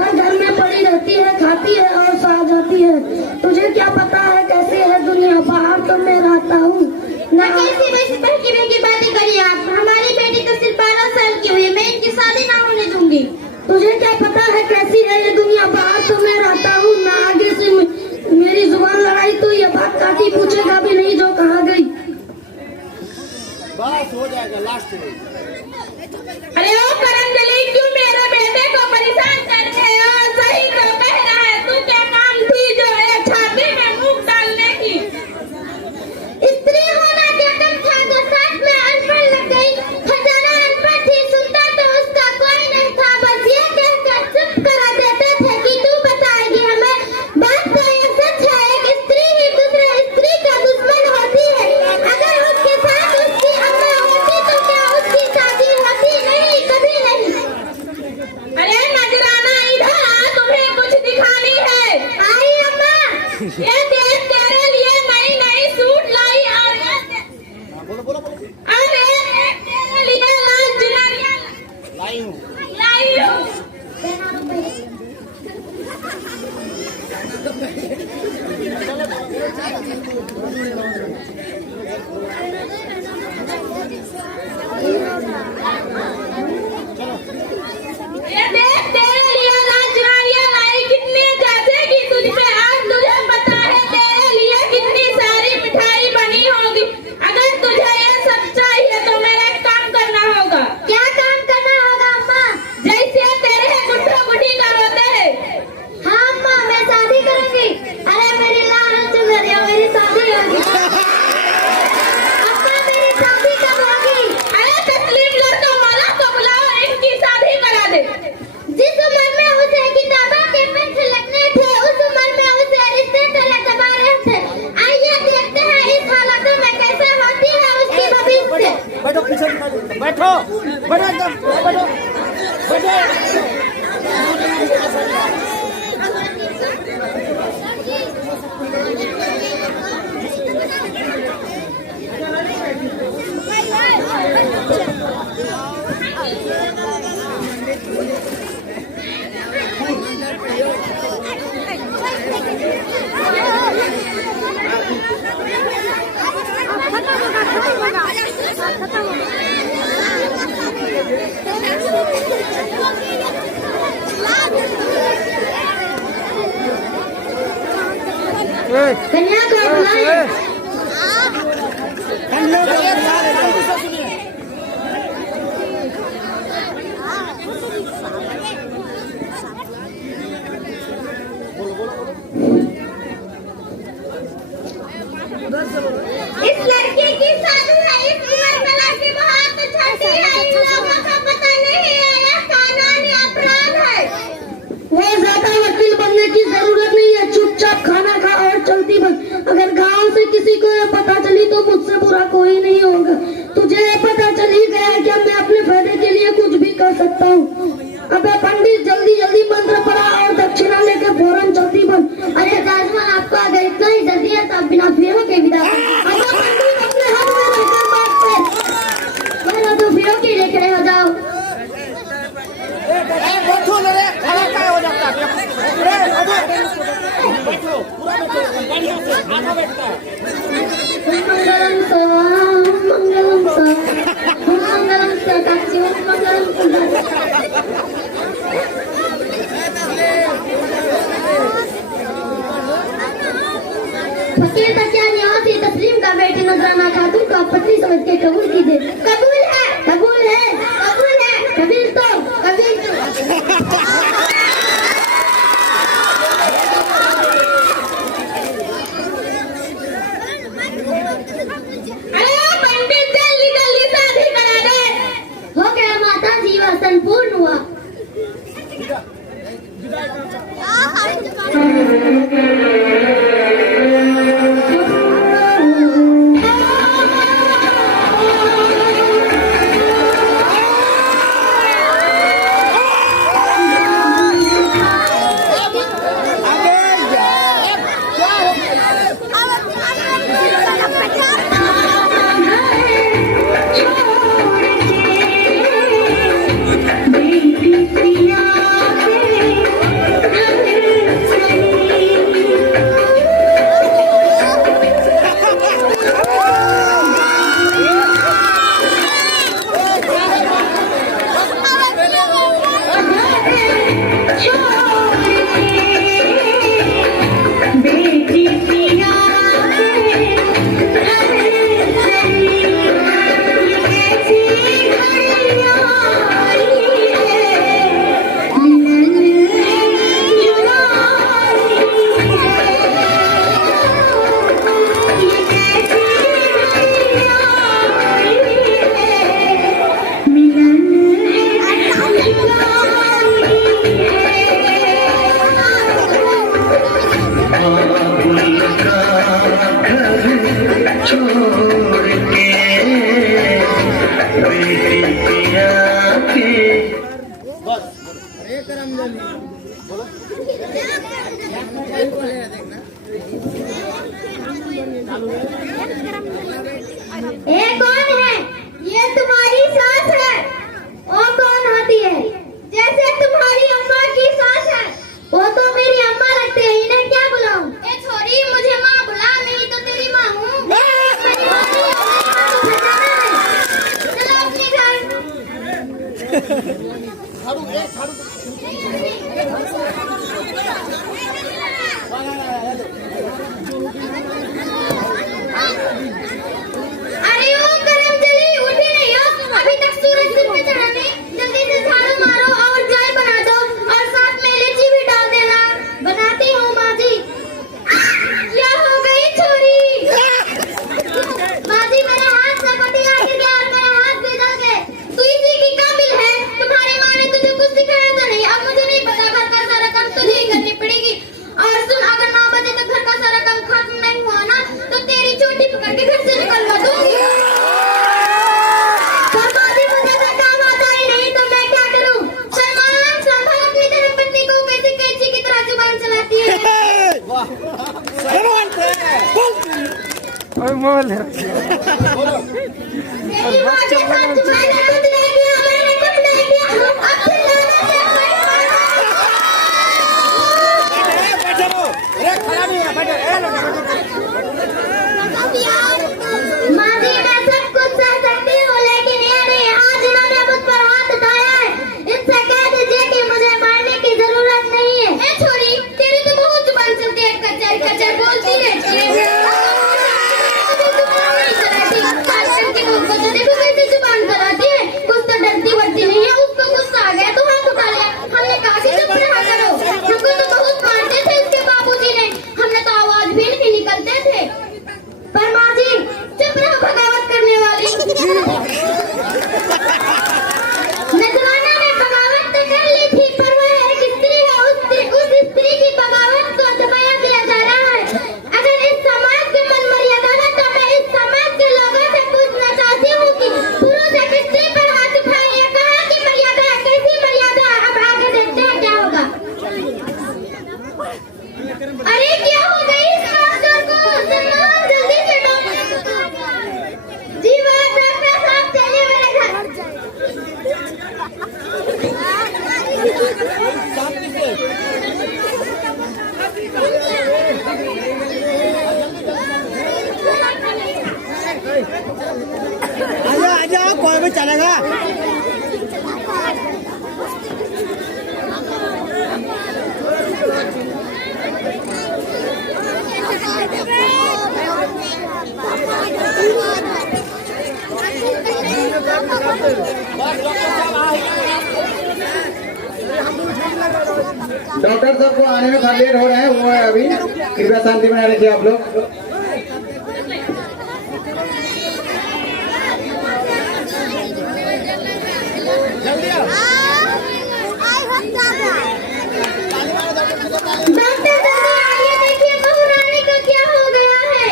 भर घर में पड़ी रहती है, खाती है और सो जाती है। तुझे क्या पता है कैसी है दुनिया, बाहर तो मैं रहता हूँ ना। कैसी वैसी बहकी की बातें करिए आप। हमारी बेटी तो सिर्फ 12 साल की हुई है, मैं इनकी शादी ना होने दूंगी। तुझे क्या पता है कैसी है ये दुनिया, बाहर तो मैं रहता हूँ ना। आगे से मेरी जुबान लड़ाई तो ये बात काटी पूछेगा भी नहीं जो कहाँ गई। बस हो जाएगा लास्ट में। अरे ओ करंजली, क्यों मेरे बेटे को परेशान कर रहे हो? सही तो कह रहा है, तू क्या काम थी जो है छाती में मुंह डालने की? स्त्री होना क्या कम था जो साथ में अनपढ़ लग गई? खजाना अनपढ़ थी, सुनता तो उसका कोई नहीं था, बस ये कहकर चुप करा देते थे कि तू बताएगी हमें। बात तो ये सच है, एक स्त्री ही दूसरे स्त्री का दुश्मन होती है। अगर उसके साथ उसकी अम्मा होती तो क्या उसकी शादी होती? नहीं, कभी नहीं। अरे नजराना, इधर आ, तुम्हें कुछ दिखानी है। आई अम्मा, ये देख तेरे लिए नई नई सूट लाई। और बोलो बोलो बोलो। अरे तेरे लिए लाल चुनरिया लाई हूँ। लाई हूँ। ये देख तेरे लिए लाल चुनरिया लाई। कितनी जचेगी तुझ पे, आज तुझे पता है तेरे लिए कितनी सारी मिठाई बनी होगी। अगर तुझे ये सब चाहिए तो मेरा एक काम करना होगा। क्या काम करना होगा अम्मा? जैसे तेरे गुड्डो गुड्डी का होते हैं। हाँ अम्मा, मैं शादी करूंगी। अरे मेरी लाल चुनरिया, मेरी शादी होगी। अम्मा मेरी शादी कब होगी? अरे तस्लीम लड़का वाला को बुलाओ, इनकी शादी करा दे। जिस उम्र में उसे किताबों के पेज लगने थे, उस उम्र में उसे रिश्ते तले दबा रहे थे। आइए देखते हैं इस हालतों में कैसे होती है उसकी भविष्य। बैठो पीछे बैठो बैठो एकदम बैठो बैठो। कन्या को बुलाएं। इस लड़की की शादी है, इस उम्र में लड़की बहुत छोटी है, इन लोगों को पता नहीं है ये कानून या अपराध है। वो ज्यादा वकील बनने की जरूरत नहीं है, चुपचाप खाना खा और चलती बन। अगर गांव से किसी को ये पता चली तो मुझसे बुरा कोई नहीं होगा। तुझे ये पता चल ही गया कि मैं अपने फायदे के लिए कुछ भी कर सकता हूँ। अबे पंडित, जल्दी जल्दी मंत्र पढ़ा और दक्षिणा लेके फौरन जल्दी बन। अरे दाजमान, आपको अगर इतना ही जल्दी है तो आप बिना फेरों के विदा। अबे पंडित, अपने हाथ में लेकर बात कर। मेरा तो फेरों की देख रहे हो, जाओ। बैठो लड़े खड़ा क्या हो जाता है। बैठो पूरा बैठो, बढ़िया से आधा बैठता है। मंगलम स्वाम मंगलम मंगलम सदाशिव मंगलम फकीर तकिया निवासी तस्लीम का बेटी नजराना खातून का पति समझ के कबूल कीजिए। कबूल है, कबूल है, कबूल है। कबील तो, कबील तो। अरे पंडित, जल्दी जल्दी शादी करा दे। हो गया माता जी, वह संपूर्ण हुआ। बेटी पिया ये कौन है? ये तुम्हारी सास है। वो कौन होती है? जैसे तुम्हारी अम्मा की सास है। वो तो मेरी अम्मा लगती है, इन्हें क्या बुलाऊं? ए छोरी, मुझे माँ बुला, नहीं तो तेरी माँ हूँ। चलो अपने घर। अरे ओ करमजली, उठी नहीं हो? अभी तक सूरज सिर पे चढ़ा नहीं। जल्दी से झाड़ू मारो और चाय बना दो और साथ में इलायची भी डाल देना। बनाती हूँ माँ जी। क्या हो गई छोरी? माँ जी, मेरे हाथ से पटिया गिर गया और मेरे हाथ भी जल गए। तू इसी की काबिल है। तुम्हारी माँ ने तुझे कुछ सिखाया तो नहीं? अब मुझे नहीं पता, घर का सारा काम तुझे ही करनी पड़ेगी। और सुन, अगर 9 बजे तक घर का सारा काम खत्म नहीं हुआ ना, तो तेरी चोटी पकड़ के घर से निकलवा दूंगी। सरमादी, मुझे तो काम आता ही नहीं, तो मैं क्या करूं? सलमान, संभाल अपनी धर्मपत्नी को, कैसे कैंची की तरह जुबान चलाती है। मेरी माँ के साथ मैंने कुछ नहीं किया, मैंने कुछ नहीं किया। अब चिल्लाना क्या है? बैठे रहो। अरे खड़ा नहीं है, बैठो। माँ जी, मैं सब कुछ सह सकती हूँ, लेकिन ये नहीं। आज इन्होंने मुझ पर हाथ उठाया है, इनसे कह दीजिए कि मुझे मारने की जरूरत नहीं है। ए छोरी, तेरी तो बहुत जुबान चलती है, कचर कचर बोलती रहती है। देखो कैसी जुबान चलाती है, कुछ तो डरती बढ़ती नहीं है। उसको गुस्सा आ गया तो हाथ उठा लिया। हमने कहा कि चुप रहा करो। हमको तो बहुत मारते थे इसके बाबूजी ने, हमने तो आवाज भी नहीं निकलते थे। पर माँ जी, चुप रहो बगावत करने वाली। नजराना ने बगावत तो कर ली थी, पर वह एक स्त्री है। उस स्त्री की बगावत को दबाया दिया जा रहा है। अगर इस समाज की मन मर्यादा है, तो मैं इस समाज के लोगों से पूछना चाहती हूँ कि पुरुष एक स्त्री पर हाथ उठाए, ये कहाँ की मर्यादा है? कैसी मर्यादा है? अब आगे देखते हैं क्या होगा। अरे क्या हो गई इस मास्टर को? सलमान, जल्दी से डॉक्टर जी, वह डॉक्टर साहब, चलिए मेरे घर। आजा आजा, कोई भी चलेगा। डॉक्टर साहब को आने में थोड़ा लेट हो रहे हैं, वो है अभी। कृपया शांति बनाए रखिए आप लोग। डॉक्टर दादा, आइए देखिए बहू रानी को क्या हो गया है।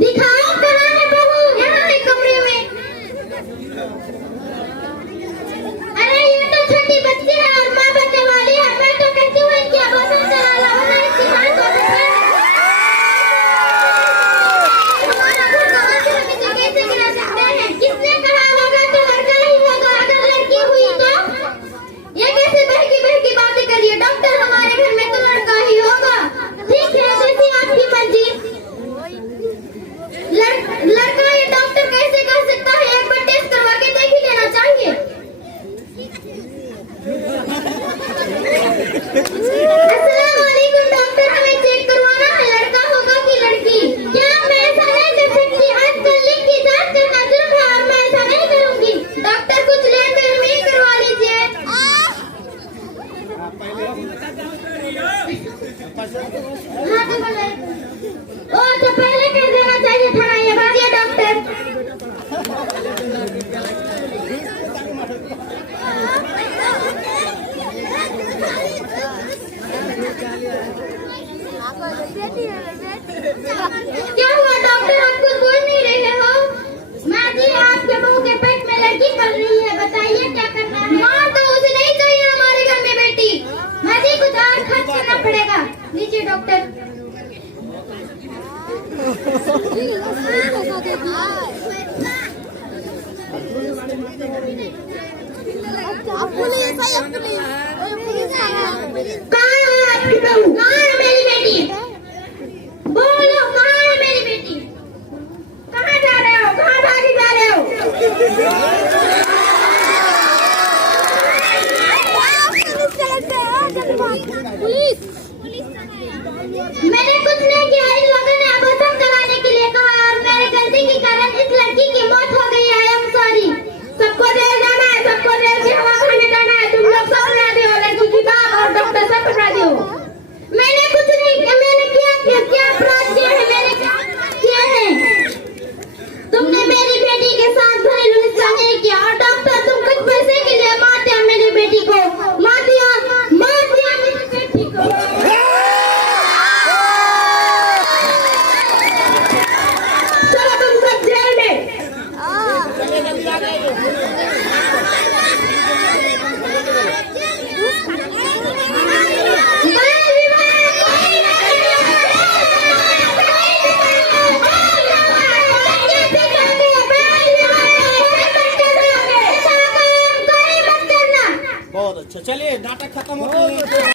दिखाओ, कहाँ है बहू? यहाँ है कमरे में। अरे ये तो छोटी बच्ची है और माँ बनने वाली है। मैं तो कहती हूँ इनकी अबॉर्शन करा लो, वरना इसकी हाथ हो सकता है। हाँ जी बोले। ओ तो पहले कह देना चाहिए था ना ये बात ये डॉक्टर। क्या हुआ डॉक्टर, आप कुछ बोल नहीं रहे हो? माँ जी आपके बहू के पेट में लड़की पल रही है, बताइए क्या करना है? माँ तो उसे नहीं चाहिए हमारे घर में बेटी। माँ जी कुछ और खर्च करना पड़ेगा। लीजिए डॉक्टर। कहाँ है आपकी बहू? कहाँ है मेरी बेटी? बोलो कहाँ है मेरी बेटी? कहाँ जा रहे हो? कहाँ भागी जा रहे हो? पुलिस। मैंने कुछ नहीं किया, इन लोगों ने अबॉर्शन कराने के लिए कहा और मेरे गलती के कारण इस लड़की की मौत हो गई है। I am sorry. सबको जेल जाना है, सबको जेल की हवा खाने जाना है। तुम लोग सब अपराधी हो, लड़की की बाप और डॉक्टर सब अपराधी हो। मैंने कुछ नहीं किया, मैंने क्या अपराध किया है? मैंने क्या किया है? तुमने मेरी बेटी के साथ घरेलू हिंसा नहीं किया और डॉक्टर तुम कुछ पैसे के लिए मार दिया मेरी बेटी को, मार दिया मेरी बेटी को। चलो तुम सब जेल में। बहुत अच्छा, चलिए नाटक खत्म होता है।